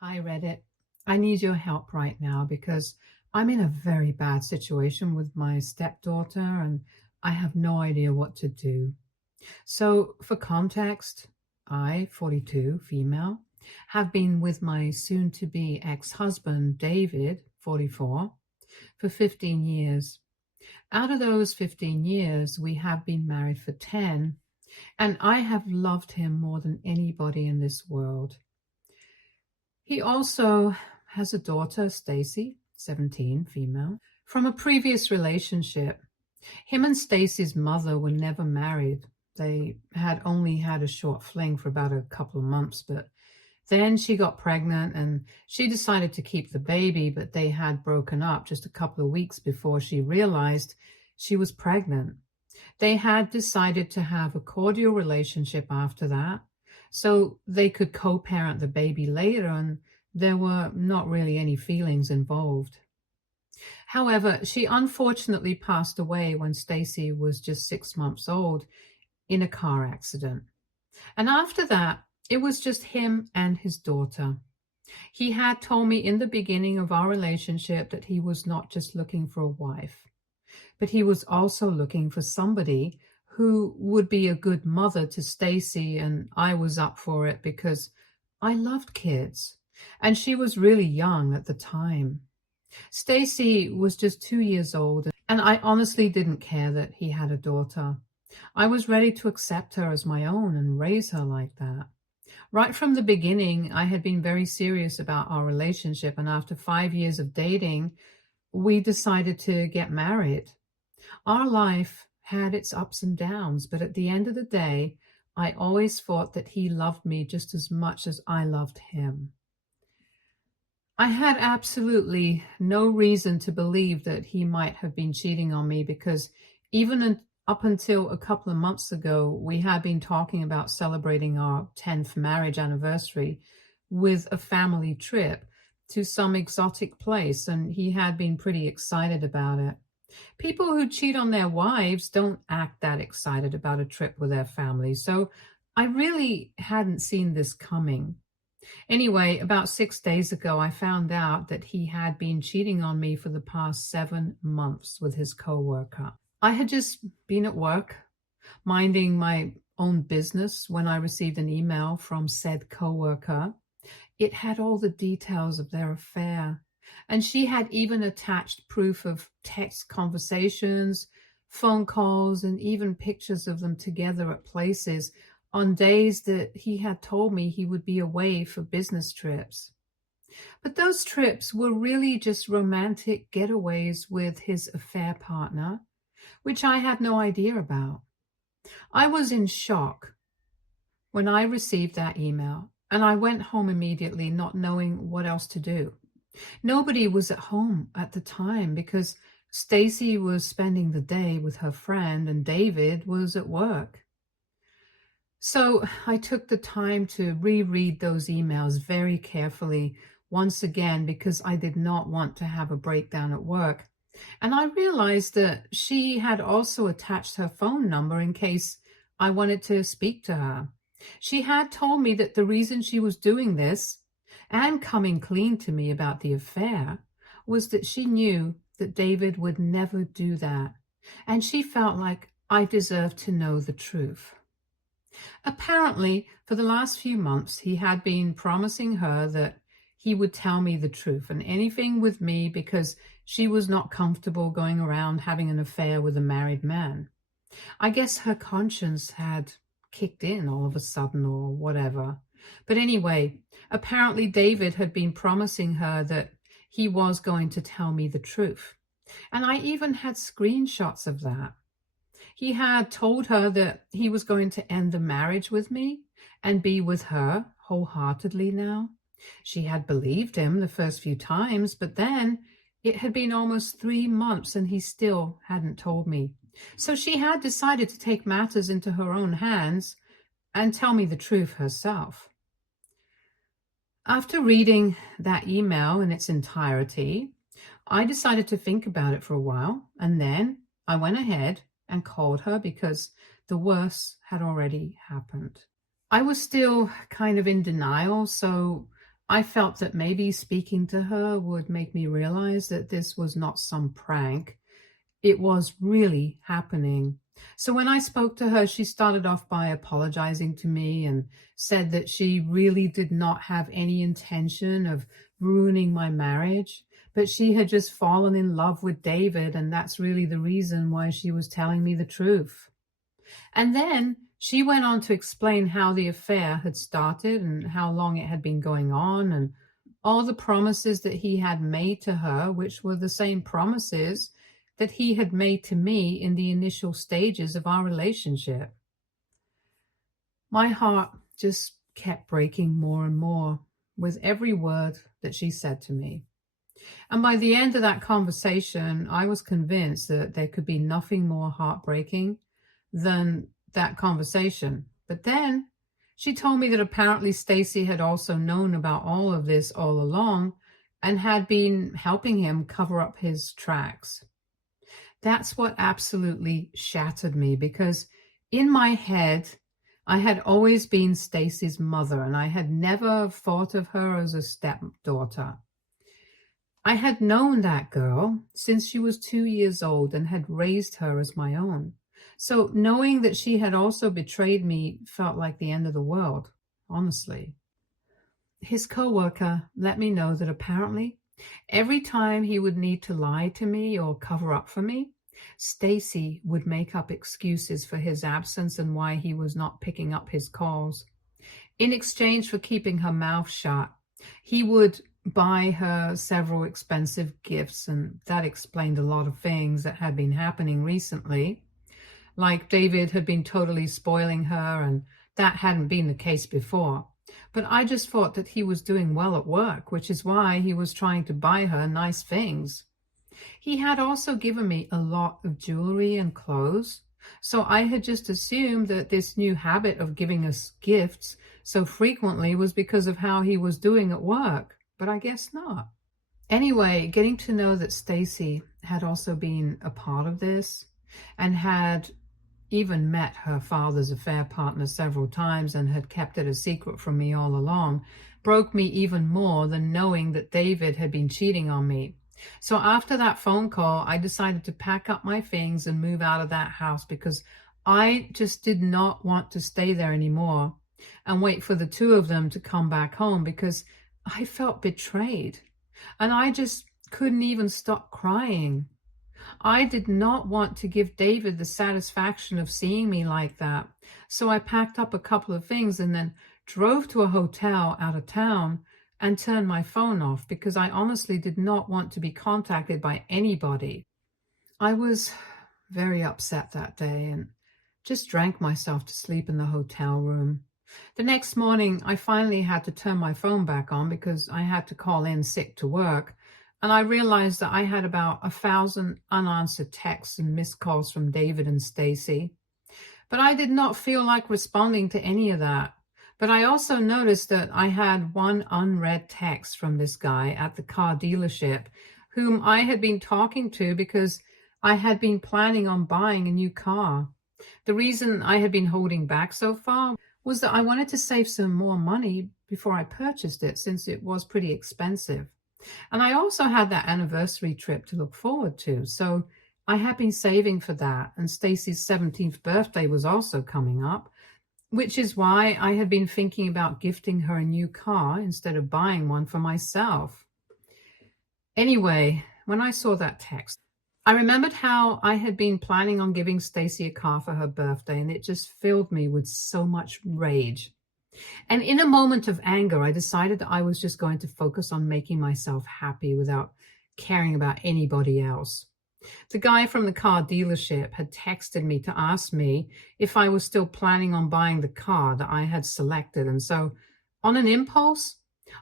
Hi, Reddit. I need your help right now because I'm in a very bad situation with my stepdaughter and I have no idea what to do. So, for context, I, 42, female, have been with my soon to be ex husband, David, 44, for 15 years. Out of those 15 years, we have been married for 10, and I have loved him more than anybody in this world. He also has a daughter, Stacy, 17, female, from a previous relationship. Him and Stacy's mother were never married. They had only had a short fling for about a couple of months, but then she got pregnant and she decided to keep the baby, but they had broken up just a couple of weeks before she realized she was pregnant. They had decided to have a cordial relationship after that, so they could co-parent the baby later, and there were not really any feelings involved. However, she unfortunately passed away when Stacy was just 6 months old in a car accident. And after that, it was just him and his daughter. He had told me in the beginning of our relationship that he was not just looking for a wife, but he was also looking for somebody who would be a good mother to Stacy, and I was up for it because I loved kids, and she was really young at the time. Stacy was just 2 years old, and I honestly didn't care that he had a daughter. I was ready to accept her as my own and raise her like that. Right from the beginning, I had been very serious about our relationship, and after 5 years of dating, we decided to get married. Our life had its ups and downs, but at the end of the day, I always thought that he loved me just as much as I loved him. I had absolutely no reason to believe that he might have been cheating on me because up until a couple of months ago, we had been talking about celebrating our 10th marriage anniversary with a family trip to some exotic place, and he had been pretty excited about it. People who cheat on their wives don't act that excited about a trip with their family, so I really hadn't seen this coming. Anyway, about 6 days ago, I found out that he had been cheating on me for the past 7 months with his coworker. I had just been at work, minding my own business, when I received an email from said coworker. It had all the details of their affair, and she had even attached proof of text conversations, phone calls, and even pictures of them together at places on days that he had told me he would be away for business trips. But those trips were really just romantic getaways with his affair partner, which I had no idea about. I was in shock when I received that email, and I went home immediately, not knowing what else to do. Nobody was at home at the time because Stacy was spending the day with her friend and David was at work. So I took the time to reread those emails very carefully once again because I did not want to have a breakdown at work. And I realized that she had also attached her phone number in case I wanted to speak to her. She had told me that the reason she was doing this and coming clean to me about the affair was that she knew that David would never do that, and she felt like I deserved to know the truth. Apparently, for the last few months, he had been promising her that he would tell me the truth and anything with me because she was not comfortable going around having an affair with a married man. I guess her conscience had kicked in all of a sudden or whatever. But anyway, apparently David had been promising her that he was going to tell me the truth. And I even had screenshots of that. He had told her that he was going to end the marriage with me and be with her wholeheartedly now. She had believed him the first few times, but then it had been almost 3 months and he still hadn't told me. So she had decided to take matters into her own hands and tell me the truth herself. After reading that email in its entirety, I decided to think about it for a while, and then I went ahead and called her because the worst had already happened. I was still kind of in denial, so I felt that maybe speaking to her would make me realize that this was not some prank. It was really happening. So when I spoke to her, she started off by apologizing to me and said that she really did not have any intention of ruining my marriage, but she had just fallen in love with David, and that's really the reason why she was telling me the truth. And then she went on to explain how the affair had started and how long it had been going on, and all the promises that he had made to her, which were the same promises that he had made to me in the initial stages of our relationship. My heart just kept breaking more and more with every word that she said to me. And by the end of that conversation, I was convinced that there could be nothing more heartbreaking than that conversation. But then she told me that apparently Stacy had also known about all of this all along and had been helping him cover up his tracks. That's what absolutely shattered me, because in my head, I had always been Stacy's mother, and I had never thought of her as a stepdaughter. I had known that girl since she was 2 years old and had raised her as my own. So knowing that she had also betrayed me felt like the end of the world, honestly. His coworker let me know that apparently every time he would need to lie to me or cover up for me, Stacy would make up excuses for his absence and why he was not picking up his calls. In exchange for keeping her mouth shut, he would buy her several expensive gifts, and that explained a lot of things that had been happening recently. Like David had been totally spoiling her, and that hadn't been the case before. But I just thought that he was doing well at work, which is why he was trying to buy her nice things. He had also given me a lot of jewelry and clothes, so I had just assumed that this new habit of giving us gifts so frequently was because of how he was doing at work, but I guess not. Anyway, getting to know that Stacy had also been a part of this and had even met her father's affair partner several times and had kept it a secret from me all along broke me even more than knowing that David had been cheating on me. So after that phone call, I decided to pack up my things and move out of that house, because I just did not want to stay there anymore and wait for the two of them to come back home, because I felt betrayed and I just couldn't even stop crying. I did not want to give David the satisfaction of seeing me like that. So I packed up a couple of things and then drove to a hotel out of town and turned my phone off, because I honestly did not want to be contacted by anybody. I was very upset that day and just drank myself to sleep in the hotel room. The next morning, I finally had to turn my phone back on because I had to call in sick to work. And I realized that I had about 1,000 unanswered texts and missed calls from David and Stacy. But I did not feel like responding to any of that. But I also noticed that I had one unread text from this guy at the car dealership whom I had been talking to because I had been planning on buying a new car. The reason I had been holding back so far was that I wanted to save some more money before I purchased it, since it was pretty expensive. And I also had that anniversary trip to look forward to. So I had been saving for that. And Stacy's 17th birthday was also coming up, which is why I had been thinking about gifting her a new car instead of buying one for myself. Anyway, when I saw that text, I remembered how I had been planning on giving Stacy a car for her birthday, and it just filled me with so much rage. And in a moment of anger, I decided that I was just going to focus on making myself happy without caring about anybody else. The guy from the car dealership had texted me to ask me if I was still planning on buying the car that I had selected. And so, on an impulse,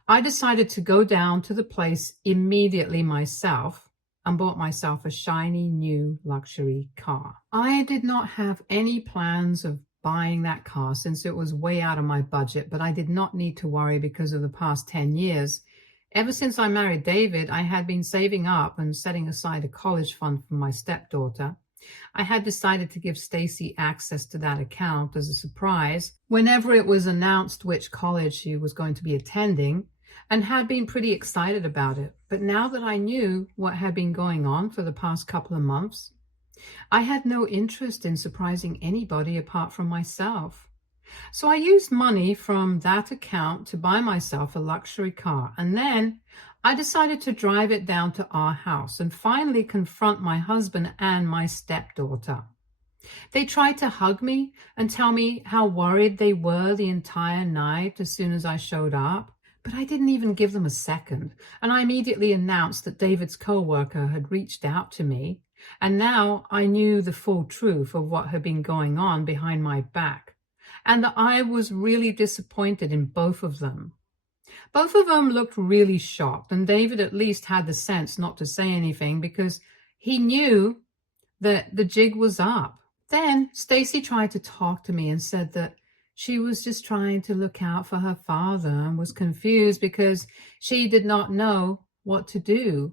I decided to go down to the place immediately myself and bought myself a shiny new luxury car. I did not have any plans of buying that car since it was way out of my budget, but I did not need to worry because of the past 10 years. Ever since I married David, I had been saving up and setting aside a college fund for my stepdaughter. I had decided to give Stacy access to that account as a surprise whenever it was announced which college she was going to be attending. and had been pretty excited about it. But now that I knew what had been going on for the past couple of months, I had no interest in surprising anybody apart from myself. So I used money from that account to buy myself a luxury car, and then I decided to drive it down to our house and finally confront my husband and my stepdaughter. They tried to hug me and tell me how worried they were the entire night as soon as I showed up, but I didn't even give them a second, and I immediately announced that David's co-worker had reached out to me, and now I knew the full truth of what had been going on behind my back, and that I was really disappointed in both of them. Both of them looked really shocked, and David at least had the sense not to say anything because he knew that the jig was up. Then Stacy tried to talk to me and said that she was just trying to look out for her father and was confused because she did not know what to do.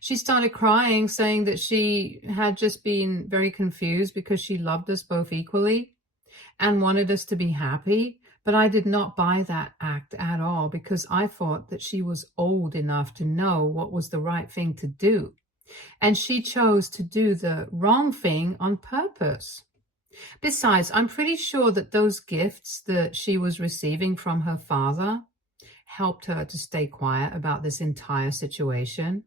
She started crying, saying that she had just been very confused because she loved us both equally and wanted us to be happy. But I did not buy that act at all because I thought that she was old enough to know what was the right thing to do. And she chose to do the wrong thing on purpose. Besides, I'm pretty sure that those gifts that she was receiving from her father helped her to stay quiet about this entire situation.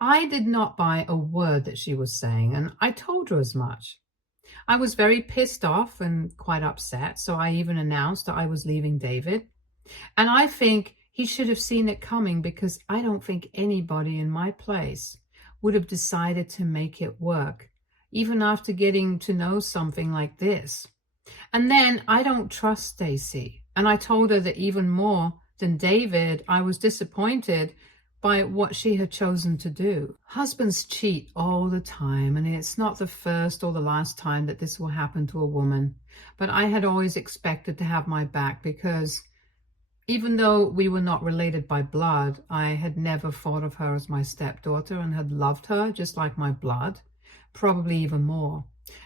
I did not buy a word that she was saying, and I told her as much. I was very pissed off and quite upset, so I even announced that I was leaving David. And I think he should have seen it coming because I don't think anybody in my place would have decided to make it work, even after getting to know something like this. And then I don't trust Stacy. And I told her that even more than David, I was disappointed by what she had chosen to do. Husbands cheat all the time, and it's not the first or the last time that this will happen to a woman. But I had always expected to have my back because even though we were not related by blood, I had never thought of her as my stepdaughter and had loved her just like my blood, probably even more.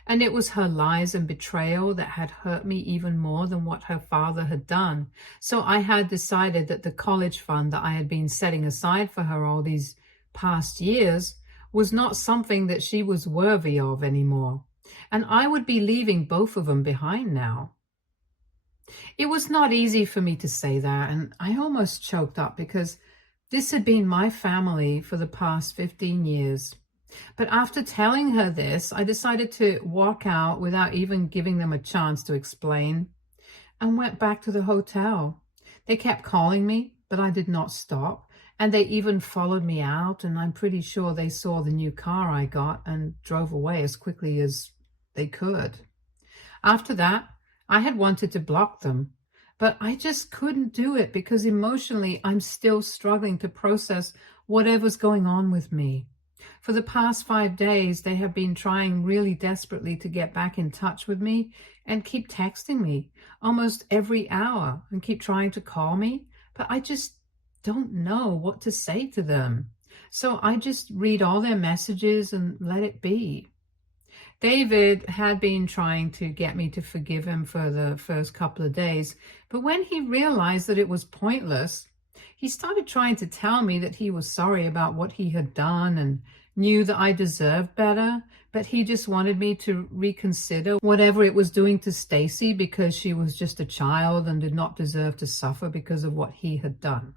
And it was her lies and betrayal that had hurt me even more than what her father had done. So I had decided that the college fund that I had been setting aside for her all these past years was not something that she was worthy of anymore. And I would be leaving both of them behind now. It was not easy for me to say that, and I almost choked up because this had been my family for the past 15 years. But after telling her this, I decided to walk out without even giving them a chance to explain and went back to the hotel. They kept calling me, but I did not stop, and they even followed me out, and I'm pretty sure they saw the new car I got and drove away as quickly as they could. After that, I had wanted to block them, but I just couldn't do it because emotionally I'm still struggling to process whatever's going on with me. For the past 5 days, they have been trying really desperately to get back in touch with me and keep texting me almost every hour and keep trying to call me, but I just don't know what to say to them. So I just read all their messages and let it be. David had been trying to get me to forgive him for the first couple of days, but when he realized that it was pointless, he started trying to tell me that he was sorry about what he had done and knew that I deserved better, but he just wanted me to reconsider whatever it was doing to Stacy because she was just a child and did not deserve to suffer because of what he had done.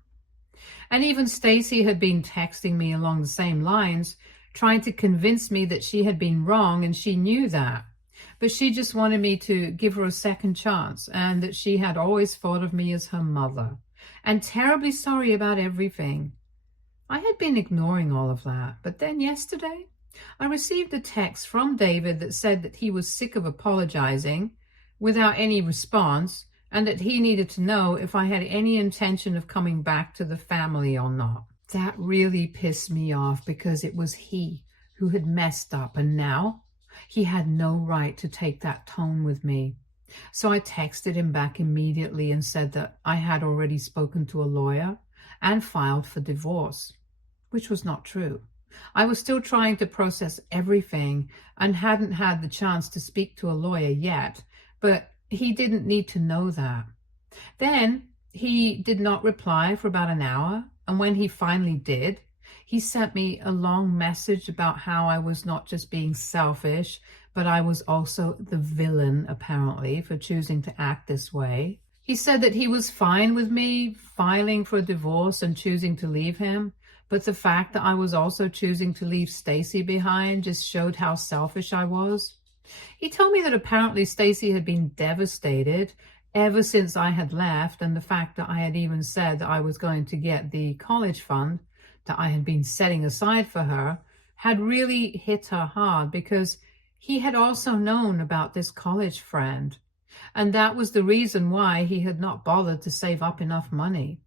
And even Stacy had been texting me along the same lines, trying to convince me that she had been wrong and she knew that. But she just wanted me to give her a second chance and that she had always thought of me as her mother and terribly sorry about everything. I had been ignoring all of that, but then yesterday I received a text from David that said that he was sick of apologizing without any response and that he needed to know if I had any intention of coming back to the family or not. That really pissed me off because it was he who had messed up and now he had no right to take that tone with me. So I texted him back immediately and said that I had already spoken to a lawyer and filed for divorce, which was not true. I was still trying to process everything and hadn't had the chance to speak to a lawyer yet, but he didn't need to know that. Then He did not reply for about an hour, and when he finally did, he sent me a long message about how I was not just being selfish, but I was also the villain, apparently, for choosing to act this way. He said that he was fine with me filing for a divorce and choosing to leave him, but the fact that I was also choosing to leave Stacy behind just showed how selfish I was. He told me that apparently Stacy had been devastated ever since I had left, and the fact that I had even said that I was going to get the college fund that I had been setting aside for her had really hit her hard because he had also known about this college friend, and that was the reason why he had not bothered to save up enough money.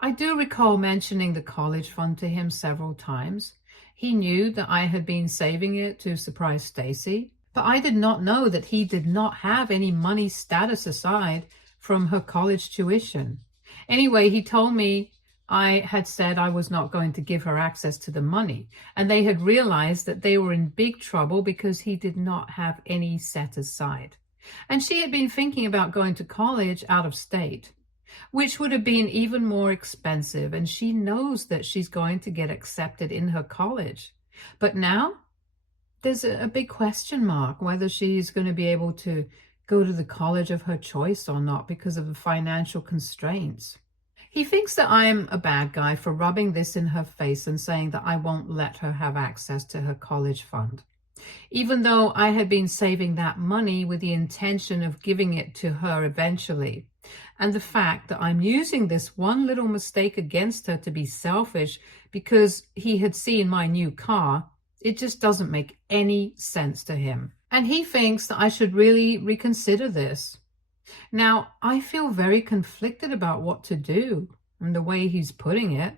I do recall mentioning the college fund to him several times. He knew that I had been saving it to surprise Stacy, but I did not know that he did not have any money status aside from her college tuition. Anyway, he told me I had said I was not going to give her access to the money, and they had realized that they were in big trouble because he did not have any set aside. And she had been thinking about going to college out of state, which would have been even more expensive, and she knows that she's going to get accepted in her college. But now there's a big question mark whether she's going to be able to go to the college of her choice or not because of the financial constraints. He thinks that I'm a bad guy for rubbing this in her face and saying that I won't let her have access to her college fund, even though I had been saving that money with the intention of giving it to her eventually. And the fact that I'm using this one little mistake against her to be selfish because he had seen my new car, it just doesn't make any sense to him. And he thinks that I should really reconsider this. Now, I feel very conflicted about what to do and the way he's putting it.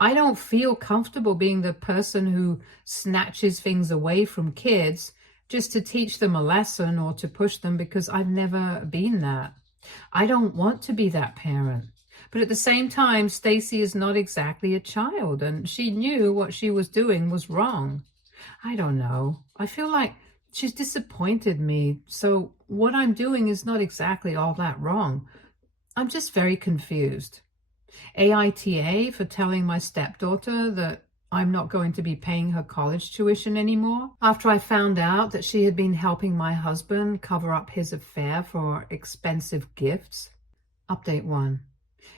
I don't feel comfortable being the person who snatches things away from kids just to teach them a lesson or to push them because I've never been that. I don't want to be that parent. But at the same time, Stacy is not exactly a child, and she knew what she was doing was wrong. I don't know. I feel like she's disappointed me, so what I'm doing is not exactly all that wrong. I'm just very confused. AITA for telling my stepdaughter that I'm not going to be paying her college tuition anymore after I found out that she had been helping my husband cover up his affair for expensive gifts. Update 1.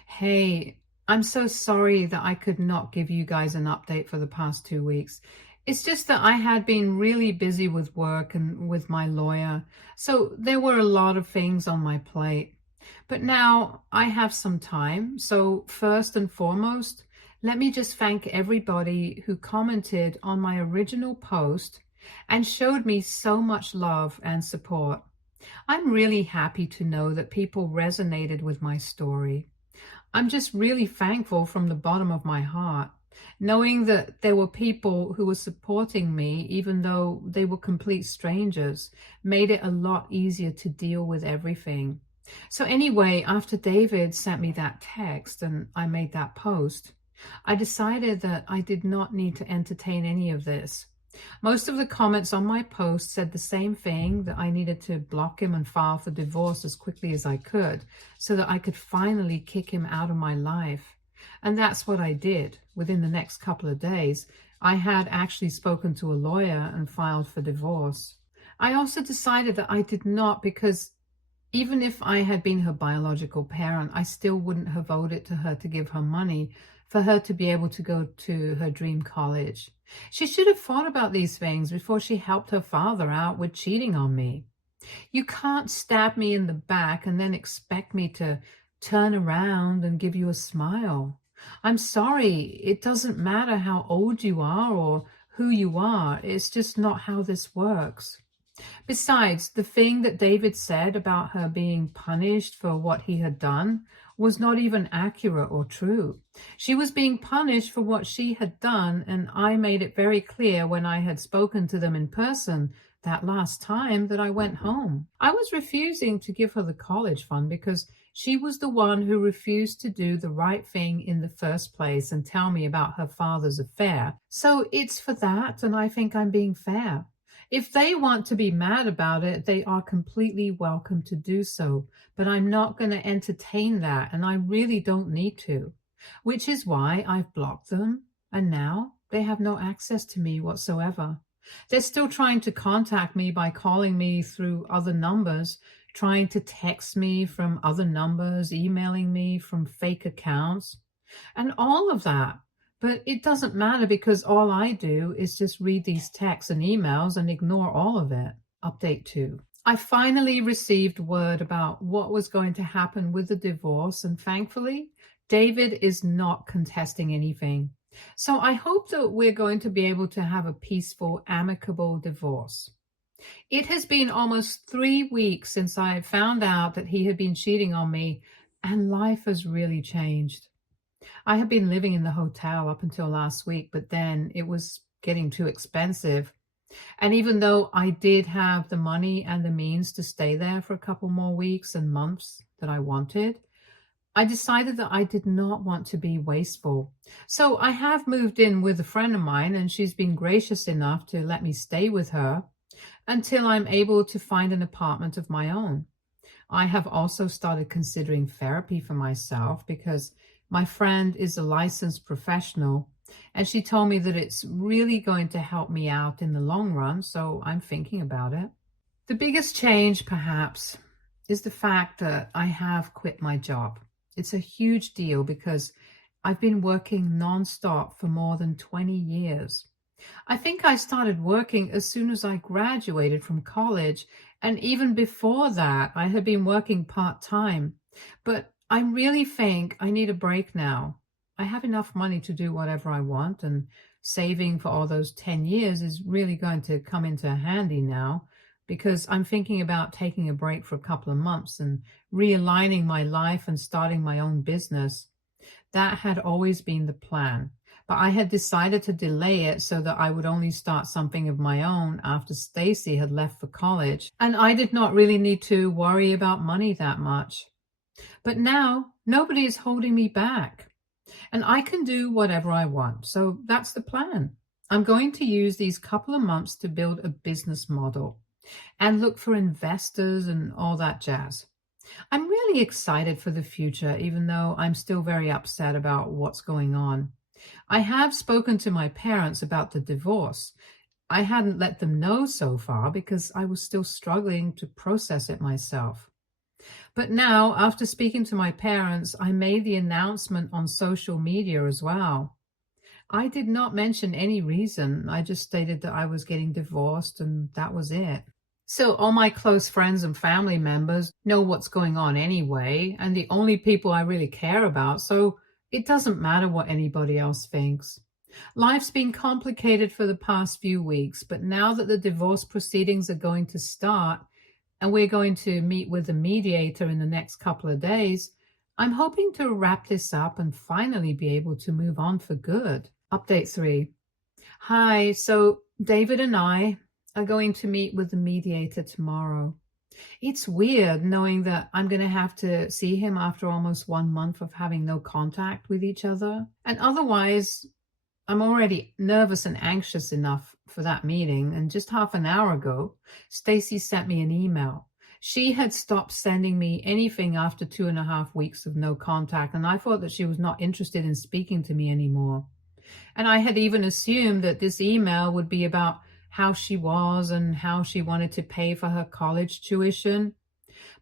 Hey, I'm so sorry that I could not give you guys an update for the past 2 weeks. It's just that I had been really busy with work and with my lawyer, so there were a lot of things on my plate. But now I have some time, so first and foremost, let me just thank everybody who commented on my original post and showed me so much love and support. I'm really happy to know that people resonated with my story. I'm just really thankful from the bottom of my heart, knowing that there were people who were supporting me, even though they were complete strangers, made it a lot easier to deal with everything. So anyway, after David sent me that text and I made that post, I decided that I did not need to entertain any of this. Most of the comments on my post said the same thing, that I needed to block him and file for divorce as quickly as I could so that I could finally kick him out of my life. And that's what I did. Within the next couple of days, I had actually spoken to a lawyer and filed for divorce. I also decided that I did not, because even if I had been her biological parent, I still wouldn't have owed it to her to give her money for her to be able to go to her dream college. She should have thought about these things before she helped her father out with cheating on me. You can't stab me in the back and then expect me to turn around and give you a smile. I'm sorry, it doesn't matter how old you are or who you are. It's just not how this works. Besides, the thing that David said about her being punished for what he had done was not even accurate or true. She was being punished for what she had done, and I made it very clear when I had spoken to them in person that last time that I went home. I was refusing to give her the college fund because she was the one who refused to do the right thing in the first place and tell me about her father's affair. So it's for that, and I think I'm being fair. If they want to be mad about it, they are completely welcome to do so. But I'm not going to entertain that, and I really don't need to, which is why I've blocked them, and now they have no access to me whatsoever. They're still trying to contact me by calling me through other numbers, trying to text me from other numbers, emailing me from fake accounts, and all of that. But it doesn't matter because all I do is just read these texts and emails and ignore all of it. Update 2. I finally received word about what was going to happen with the divorce, and thankfully, David is not contesting anything. So I hope that we're going to be able to have a peaceful, amicable divorce. It has been almost 3 weeks since I found out that he had been cheating on me, and life has really changed. I had been living in the hotel up until last week, but then it was getting too expensive. And even though I did have the money and the means to stay there for a couple more weeks and months that I wanted, I decided that I did not want to be wasteful. So I have moved in with a friend of mine, and she's been gracious enough to let me stay with her until I'm able to find an apartment of my own. I have also started considering therapy for myself because my friend is a licensed professional, and she told me that it's really going to help me out in the long run, so I'm thinking about it. The biggest change, perhaps, is the fact that I have quit my job. It's a huge deal because I've been working nonstop for more than 20 years. I think I started working as soon as I graduated from college, and even before that, I had been working part-time. But I really think I need a break now. I have enough money to do whatever I want, and saving for all those 10 years is really going to come into handy now because I'm thinking about taking a break for a couple of months and realigning my life and starting my own business. That had always been the plan, but I had decided to delay it so that I would only start something of my own after Stacy had left for college, and I did not really need to worry about money that much. But now nobody is holding me back, and I can do whatever I want. So that's the plan. I'm going to use these couple of months to build a business model and look for investors and all that jazz. I'm really excited for the future, even though I'm still very upset about what's going on. I have spoken to my parents about the divorce. I hadn't let them know so far because I was still struggling to process it myself. But now, after speaking to my parents, I made the announcement on social media as well. I did not mention any reason. I just stated that I was getting divorced and that was it. So all my close friends and family members know what's going on anyway, and the only people I really care about, so it doesn't matter what anybody else thinks. Life's been complicated for the past few weeks, but now that the divorce proceedings are going to start, and we're going to meet with the mediator in the next couple of days, I'm hoping to wrap this up and finally be able to move on for good. Update 3. Hi, so David and I are going to meet with the mediator tomorrow. It's weird knowing that I'm going to have to see him after almost 1 month of having no contact with each other. And otherwise, I'm already nervous and anxious enough for that meeting. And just half an hour ago, Stacy sent me an email. She had stopped sending me anything after 2.5 weeks of no contact, and I thought that she was not interested in speaking to me anymore. And I had even assumed that this email would be about how she was and how she wanted to pay for her college tuition.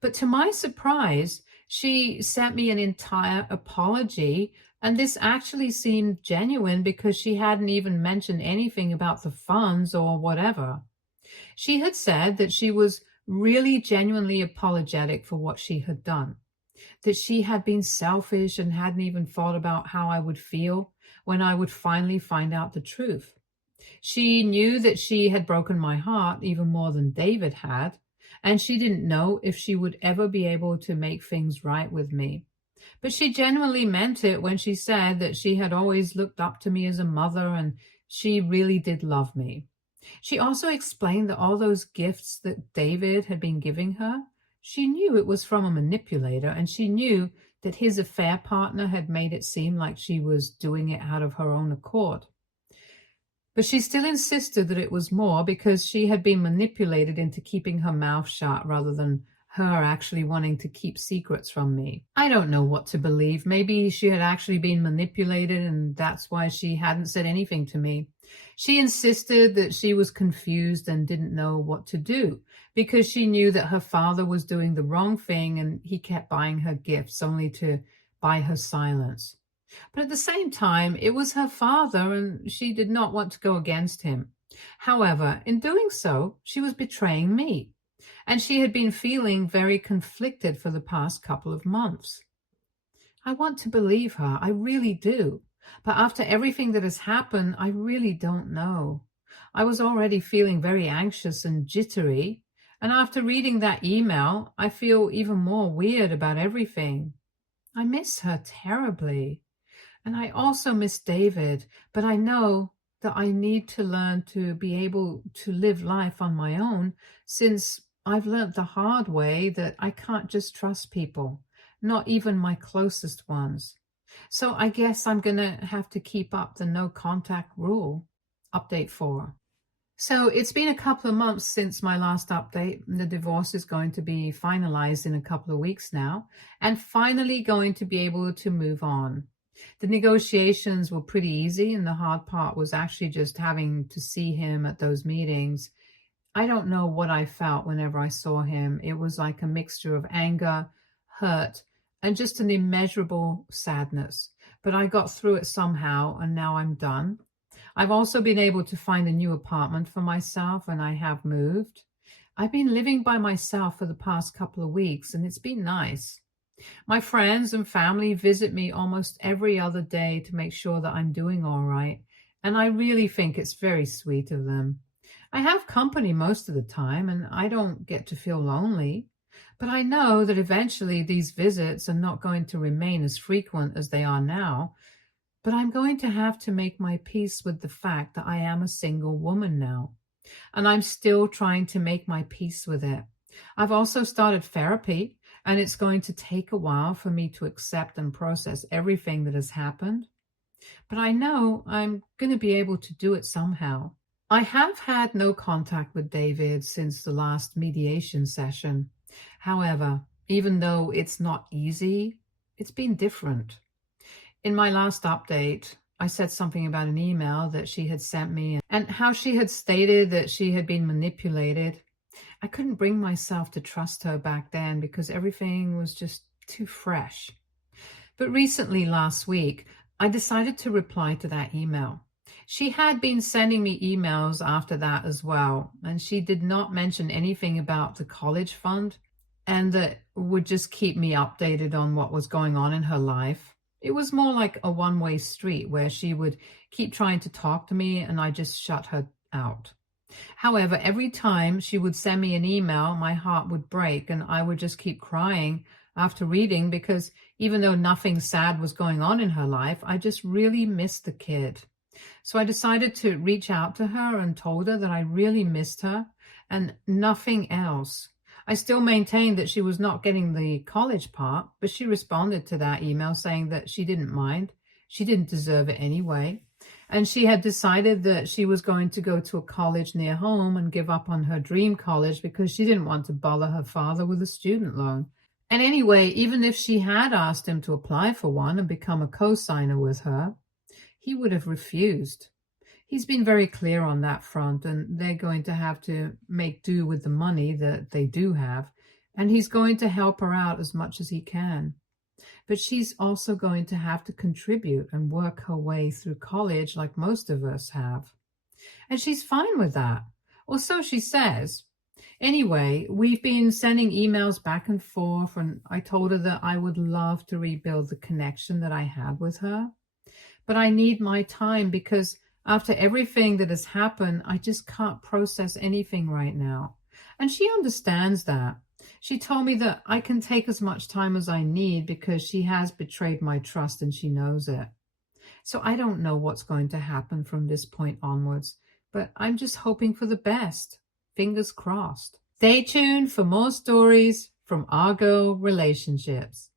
But to my surprise, she sent me an entire apology, and this actually seemed genuine because she hadn't even mentioned anything about the funds or whatever. She had said that she was really genuinely apologetic for what she had done, that she had been selfish and hadn't even thought about how I would feel when I would finally find out the truth. She knew that she had broken my heart even more than David had, and she didn't know if she would ever be able to make things right with me. But she genuinely meant it when she said that she had always looked up to me as a mother and she really did love me. She also explained that all those gifts that David had been giving her, she knew it was from a manipulator, and she knew that his affair partner had made it seem like she was doing it out of her own accord. But she still insisted that it was more because she had been manipulated into keeping her mouth shut rather than her actually wanting to keep secrets from me. I don't know what to believe. Maybe she had actually been manipulated and that's why she hadn't said anything to me. She insisted that she was confused and didn't know what to do because she knew that her father was doing the wrong thing and he kept buying her gifts only to buy her silence. But at the same time, it was her father and she did not want to go against him. However, in doing so, she was betraying me, and she had been feeling very conflicted for the past couple of months. I want to believe her, I really do. But after everything that has happened, I really don't know. I was already feeling very anxious and jittery, and after reading that email, I feel even more weird about everything. I miss her terribly. And I also miss David, but I know that I need to learn to be able to live life on my own since I've learned the hard way that I can't just trust people, not even my closest ones. So I guess I'm going to have to keep up the no contact rule. Update 4. So it's been a couple of months since my last update. The divorce is going to be finalized in a couple of weeks now, and finally going to be able to move on. The negotiations were pretty easy, and the hard part was actually just having to see him at those meetings. I don't know what I felt whenever I saw him. It was like a mixture of anger, hurt, and just an immeasurable sadness. But I got through it somehow, and now I'm done. I've also been able to find a new apartment for myself, and I have moved. I've been living by myself for the past couple of weeks, and it's been nice. My friends and family visit me almost every other day to make sure that I'm doing all right, and I really think it's very sweet of them. I have company most of the time, and I don't get to feel lonely, but I know that eventually these visits are not going to remain as frequent as they are now. But I'm going to have to make my peace with the fact that I am a single woman now, and I'm still trying to make my peace with it. I've also started therapy, and it's going to take a while for me to accept and process everything that has happened. But I know I'm going to be able to do it somehow. I have had no contact with David since the last mediation session. However, even though it's not easy, it's been different. In my last update, I said something about an email that she had sent me and how she had stated that she had been manipulated. I couldn't bring myself to trust her back then because everything was just too fresh. But recently, last week, I decided to reply to that email. She had been sending me emails after that as well, and she did not mention anything about the college fund and that would just keep me updated on what was going on in her life. It was more like a one-way street where she would keep trying to talk to me and I just shut her out. However, every time she would send me an email, my heart would break and I would just keep crying after reading because even though nothing sad was going on in her life, I just really missed the kid. So I decided to reach out to her and told her that I really missed her and nothing else. I still maintained that she was not getting the college part, but she responded to that email saying that she didn't mind. She didn't deserve it anyway. And she had decided that she was going to go to a college near home and give up on her dream college because she didn't want to bother her father with a student loan. And anyway, even if she had asked him to apply for one and become a co-signer with her, he would have refused. He's been very clear on that front, and they're going to have to make do with the money that they do have, and he's going to help her out as much as he can. But she's also going to have to contribute and work her way through college like most of us have. And she's fine with that, or so she says. Anyway, we've been sending emails back and forth, and I told her that I would love to rebuild the connection that I had with her. But I need my time because after everything that has happened, I just can't process anything right now. And she understands that. She told me that I can take as much time as I need because she has betrayed my trust and she knows it. So I don't know what's going to happen from this point onwards, but I'm just hoping for the best. Fingers crossed. Stay tuned for more stories from our girl relationships.